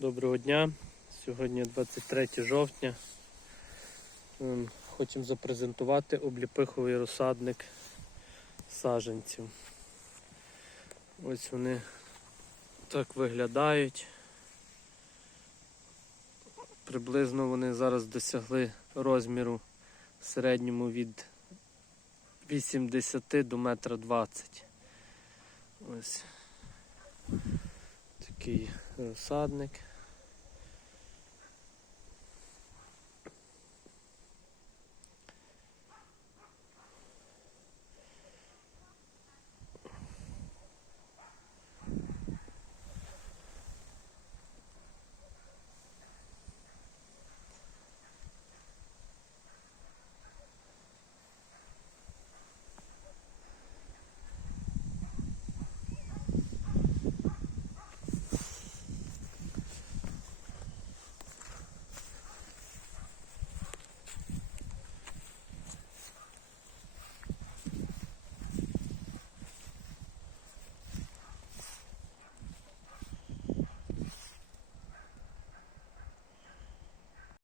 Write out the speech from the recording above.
Доброго дня. Сьогодні 23 жовтня. Ем, Хочемо запрезентувати обліпиховий розсадник саджанців. Ось вони так виглядають. Приблизно вони зараз досягли розміру в середньому від 80 до метра 20. Ось такий розсадник.